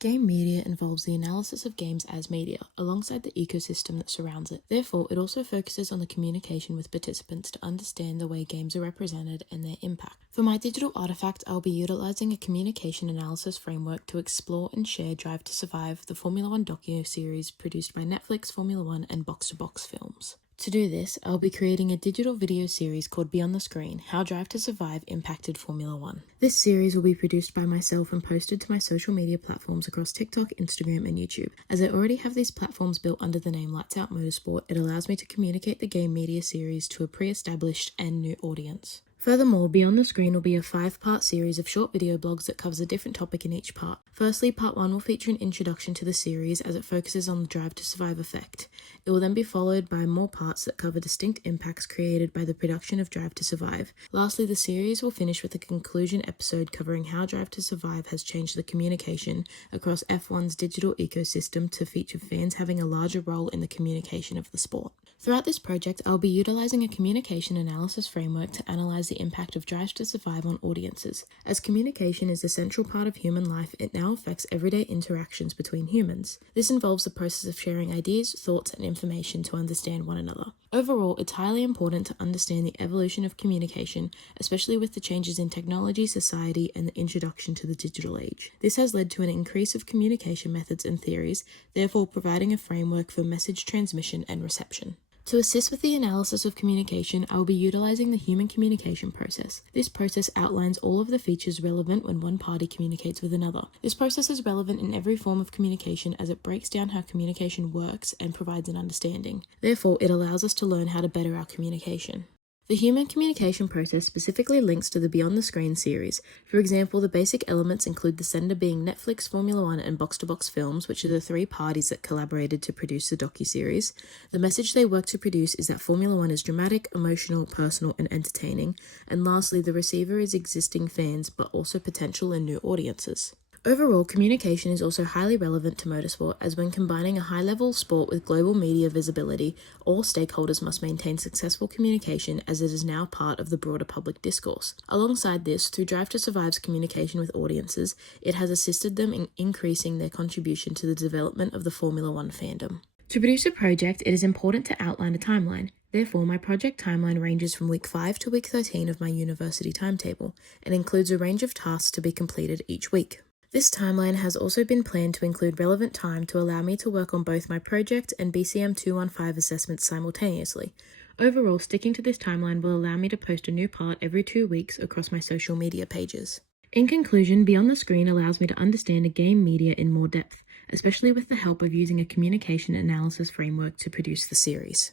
Game media involves the analysis of games as media, alongside the ecosystem that surrounds it. Therefore, it also focuses on the communication with participants to understand the way games are represented and their impact. For my digital artifact, I'll be utilizing a communication analysis framework to explore and share Drive to Survive, the Formula One docu-series produced by Netflix, Formula One, and Box to Box Films. To do this, I'll be creating a digital video series called Beyond the Screen, How Drive to Survive Impacted Formula One. This series will be produced by myself and posted to my social media platforms across TikTok, Instagram, and YouTube. As I already have these platforms built under the name Lights Out Motorsport, it allows me to communicate the game media series to a pre-established and new audience. Furthermore, Beyond the Screen will be a 5-part series of short video blogs that covers a different topic in each part. Firstly, part 1 will feature an introduction to the series as it focuses on the Drive to Survive effect. It will then be followed by more parts that cover distinct impacts created by the production of Drive to Survive. Lastly, the series will finish with a conclusion episode covering how Drive to Survive has changed the communication across F1's digital ecosystem to feature fans having a larger role in the communication of the sport. Throughout this project, I'll be utilizing a communication analysis framework to analyze the impact of Drive to Survive on audiences. As communication is a central part of human life, it now affects everyday interactions between humans. This involves the process of sharing ideas, thoughts, and information to understand one another. Overall, it's highly important to understand the evolution of communication, especially with the changes in technology, society, and the introduction to the digital age. This has led to an increase of communication methods and theories, therefore providing a framework for message transmission and reception. To assist with the analysis of communication, I will be utilizing the human communication process. This process outlines all of the features relevant when one party communicates with another. This process is relevant in every form of communication as it breaks down how communication works and provides an understanding. Therefore, it allows us to learn how to better our communication. The human communication process specifically links to the Beyond the Screen series. For example, the basic elements include the sender being Netflix, Formula One, and Box to Box Films, which are the 3 parties that collaborated to produce the docuseries. The message they work to produce is that Formula One is dramatic, emotional, personal, and entertaining. And lastly, the receiver is existing fans, but also potential and new audiences. Overall, communication is also highly relevant to motorsport, as when combining a high-level sport with global media visibility, all stakeholders must maintain successful communication as it is now part of the broader public discourse. Alongside this, through Drive to Survive's communication with audiences, it has assisted them in increasing their contribution to the development of the Formula One fandom. To produce a project, it is important to outline a timeline. Therefore, my project timeline ranges from week 5 to week 13 of my university timetable, and includes a range of tasks to be completed each week. This timeline has also been planned to include relevant time to allow me to work on both my project and BCM 215 assessments simultaneously. Overall, sticking to this timeline will allow me to post a new part every 2 weeks across my social media pages. In conclusion, Beyond the Screen allows me to understand a game media in more depth, especially with the help of using a communication analysis framework to produce the series.